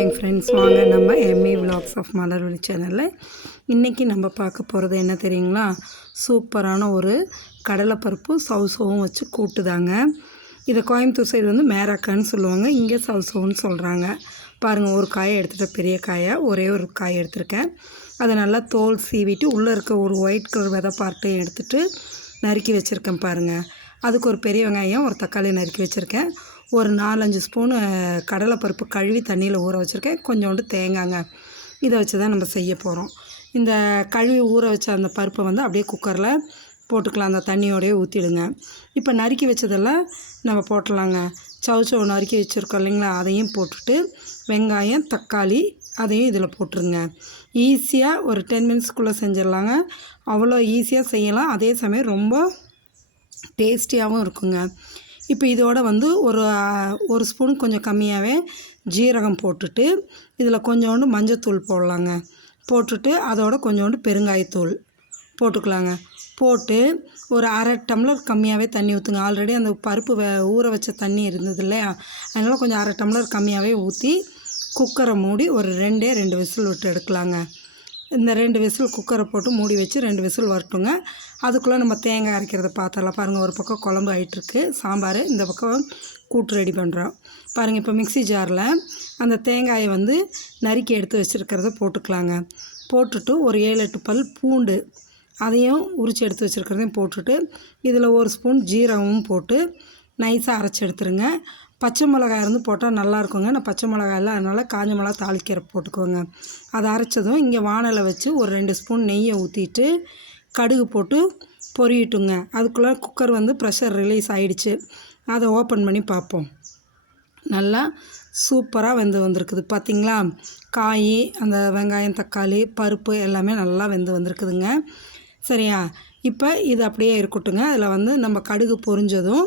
Morning friends, வாங்க நம்ம MA vlogs of Malarvizhi சேனலில் இன்றைக்கி நம்ம பார்க்க போகிறது என்ன தெரியுங்களா? சூப்பரான ஒரு கடலைப்பருப்பு சவுசவும் வச்சு கூட்டுதாங்க. இதை கோயம்புத்தூர் சைடு வந்து மேராக்கான்னு சொல்லுவாங்க, இங்கே சவுசவுன்னு சொல்கிறாங்க. பாருங்கள், ஒரு காயை எடுத்துகிட்ட, பெரிய காயாக ஒரே ஒரு காய் எடுத்திருக்கேன். அதை நல்லா தோல் சீவிட்டு உள்ளே இருக்க ஒரு ஒயிட் கலர் விதை பார்ட்டையும் எடுத்துகிட்டு நறுக்கி வச்சுருக்கேன். பாருங்கள், அதுக்கு ஒரு பெரிய வெங்காயம், ஒரு தக்காளி நறுக்கி வச்சுருக்கேன். ஒரு 4-5 ஸ்பூனு கடலைப்பருப்பு கழுவி தண்ணியில் ஊற வச்சுருக்கேன். கொஞ்சோண்டு தேங்காய்ங்க. இதை வச்சு தான் நம்ம செய்ய போகிறோம். இந்த கழுவி ஊற வச்ச அந்த பருப்பை வந்து அப்படியே குக்கரில் போட்டுக்கலாம். அந்த தண்ணியோடையே ஊற்றிடுங்க. இப்போ நறுக்கி வச்சதெல்லாம் நம்ம போட்டுடலாங்க. சவுச்சவு நறுக்கி வச்சுருக்கோம் இல்லைங்களா, அதையும் போட்டுட்டு வெங்காயம், தக்காளி அதையும் இதில் போட்டுருங்க. ஈஸியாக ஒரு 10 மினிட்ஸ்க்குள்ளே செஞ்சிடலாங்க. அவ்வளோ ஈஸியாக செய்யலாம், அதே சமயம் ரொம்ப டேஸ்டியாகவும் இருக்குங்க. இப்போ இதோட வந்து ஒரு ஸ்பூன் கொஞ்சம் கம்மியாகவே ஜீரகம் போட்டுட்டு இதில் கொஞ்சோண்டு மஞ்சத்தூள் போடலாங்க. போட்டுட்டு அதோட கொஞ்சோண்டு பெருங்காயத்தூள் போட்டுக்கலாங்க. போட்டு ஒரு அரை டம்ளர் கம்மியாகவே தண்ணி ஊற்றுங்க. ஆல்ரெடி அந்த பருப்பு ஊற வச்ச தண்ணி இருந்தது இல்லையா, அதனால் கொஞ்சம் அரை டம்ளர் கம்மியாகவே ஊற்றி குக்கரை மூடி ஒரு 2 விசில் விட்டு எடுக்கலாங்க. இந்த 2 விசில் குக்கரை போட்டு மூடி வச்சு 2 விசில் வரட்டுங்க. அதுக்குள்ளே நம்ம தேங்காய் அரைக்கிறத பார்த்துடலாம். பாருங்கள், ஒரு பக்கம் குழம்பு ஆகிட்டுருக்கு சாம்பார், இந்த பக்கம் கூட்டு ரெடி பண்ணுறோம். பாருங்கள், இப்போ மிக்ஸி ஜாரில் அந்த தேங்காயை வந்து நறுக்கி எடுத்து வச்சுருக்கிறத போட்டுக்கலாங்க. போட்டுட்டு ஒரு 7-8 பல் பூண்டு அதையும் உரித்து எடுத்து வச்சுருக்கிறதையும் போட்டுட்டு இதில் ஒரு ஸ்பூன் ஜீரகமும் போட்டு நைஸாக அரைச்சி எடுத்துருங்க. பச்சை மிளகாய் இருந்து போட்டால் நல்லாயிருக்குங்க. நான் பச்சை மிளகாய் இல்லை, அதனால் காஞ்ச மிளகா தாளிக்கிற போட்டுக்கோங்க. அதை அரைச்சதும் இங்கே வானலை வச்சு ஒரு 2 ஸ்பூன் நெய்யை ஊற்றிட்டு கடுகு போட்டு பொரியட்டுங்க. அதுக்குள்ளே குக்கர் வந்து ப்ரெஷர் ரிலீஸ் ஆகிடுச்சு. அதை ஓப்பன் பண்ணி பார்ப்போம். நல்லா சூப்பராக வந்திருக்குது பார்த்திங்களா? காய், அந்த வெங்காயம், தக்காளி, பருப்பு எல்லாமே நல்லா வந்திருக்குதுங்க. சரியா? இப்போ இது அப்படியே இருக்கட்டுங்க. அதில் வந்து நம்ம கடுகு பொரிஞ்சதும்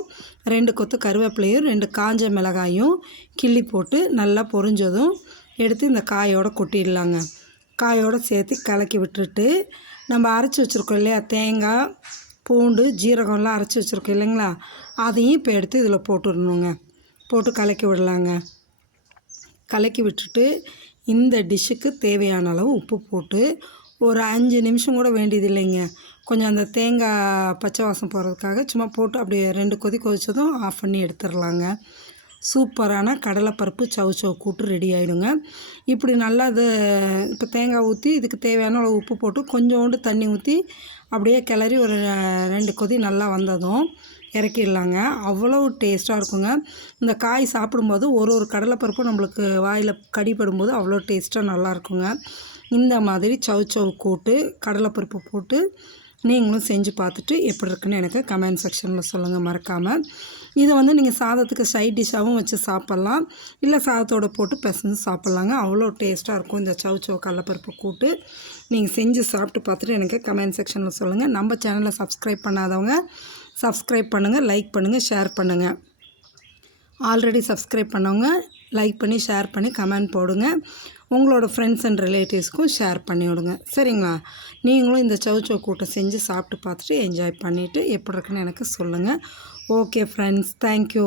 2 கொத்து கருவேப்பிலையும் 2 காஞ்ச மிளகாயும் கிள்ளி போட்டு நல்லா பொரிஞ்சதும் எடுத்து இந்த காயோடு கொட்டிடலாங்க. காயோடு சேர்த்து கலக்கி விட்டுட்டு நம்ம அரைச்சி வச்சுருக்கோம் இல்லையா, தேங்காய், பூண்டு, ஜீரகம்லாம் அரைச்சி வச்சுருக்கோம் இல்லைங்களா, அதையும் இப்போ எடுத்து இதில் போட்டுடணுங்க. போட்டு கலக்கி விடலாங்க. கலக்கி விட்டுட்டு இந்த டிஷ்ஷுக்கு தேவையான அளவு உப்பு போட்டு ஒரு 5 நிமிஷம் கூட வேண்டியது இல்லைங்க. கொஞ்சம் அந்த தேங்காய் பச்சை வாசம் போகிறதுக்காக சும்மா போட்டு அப்படியே 2 கொதி கொதித்ததும் ஆஃப் பண்ணி எடுத்துடலாங்க. சூப்பரான கடலைப்பருப்பு சவுச்சவு கூட்டு ரெடி ஆகிடுங்க. இப்படி நல்லா இது இப்போ தேங்காய் ஊற்றி இதுக்கு தேவையான அளவு உப்பு போட்டு கொஞ்சோண்டு தண்ணி ஊற்றி அப்படியே கிளறி ஒரு 2 கொதி நல்லா வந்ததும் இறக்கிடலாங்க. அவ்வளோ டேஸ்ட்டாக இருக்குங்க. இந்த காய் சாப்பிடும்போது ஒரு கடலைப்பருப்பும் நம்மளுக்கு வாயில் கடிப்படும்போது அவ்வளோ டேஸ்ட்டாக நல்லாயிருக்குங்க. இந்த மாதிரி சவுச்சவு கூட்டு கடலைப்பருப்பு போட்டு நீங்களும் செஞ்சு பார்த்துட்டு எப்படி இருக்குன்னு எனக்கு கமெண்ட் செக்ஷனில் சொல்லுங்கள் மறக்காமல். இதை வந்து நீங்கள் சாதத்துக்கு சைட் டிஷ்ஷாகவும் வச்சு சாப்பிட்லாம், இல்லை சாதத்தோடு போட்டு பிசைஞ்சு சாப்பிட்லாங்க. அவ்வளோ டேஸ்ட்டாக இருக்கும் இந்த சவுச்சவு கடலைப்பருப்பு கூட்டு. நீங்கள் செஞ்சு சாப்பிட்டு பார்த்துட்டு எனக்கு கமெண்ட் செக்ஷனில் சொல்லுங்கள். நம்ம சேனலை சப்ஸ்கிரைப் பண்ணாதவங்க சப்ஸ்கிரைப் பண்ணுங்கள், லைக் பண்ணுங்கள், ஷேர் பண்ணுங்கள். ஆல்ரெடி சப்ஸ்கிரைப் பண்ணவங்க லைக் பண்ணி ஷேர் பண்ணி கமெண்ட் போடுங்க. உங்களோட ஃப்ரெண்ட்ஸ் அண்ட் ரிலேட்டிவ்ஸ்க்கும் ஷேர் பண்ணி விடுங்க. சரிங்களா? நீங்களும் இந்த சவுச்சவு கூட்டை செஞ்சு சாப்பிட்டு பார்த்துட்டு என்ஜாய் பண்ணிவிட்டு எப்படி இருக்குன்னு எனக்கு சொல்லுங்கள். Okay friends, thank you.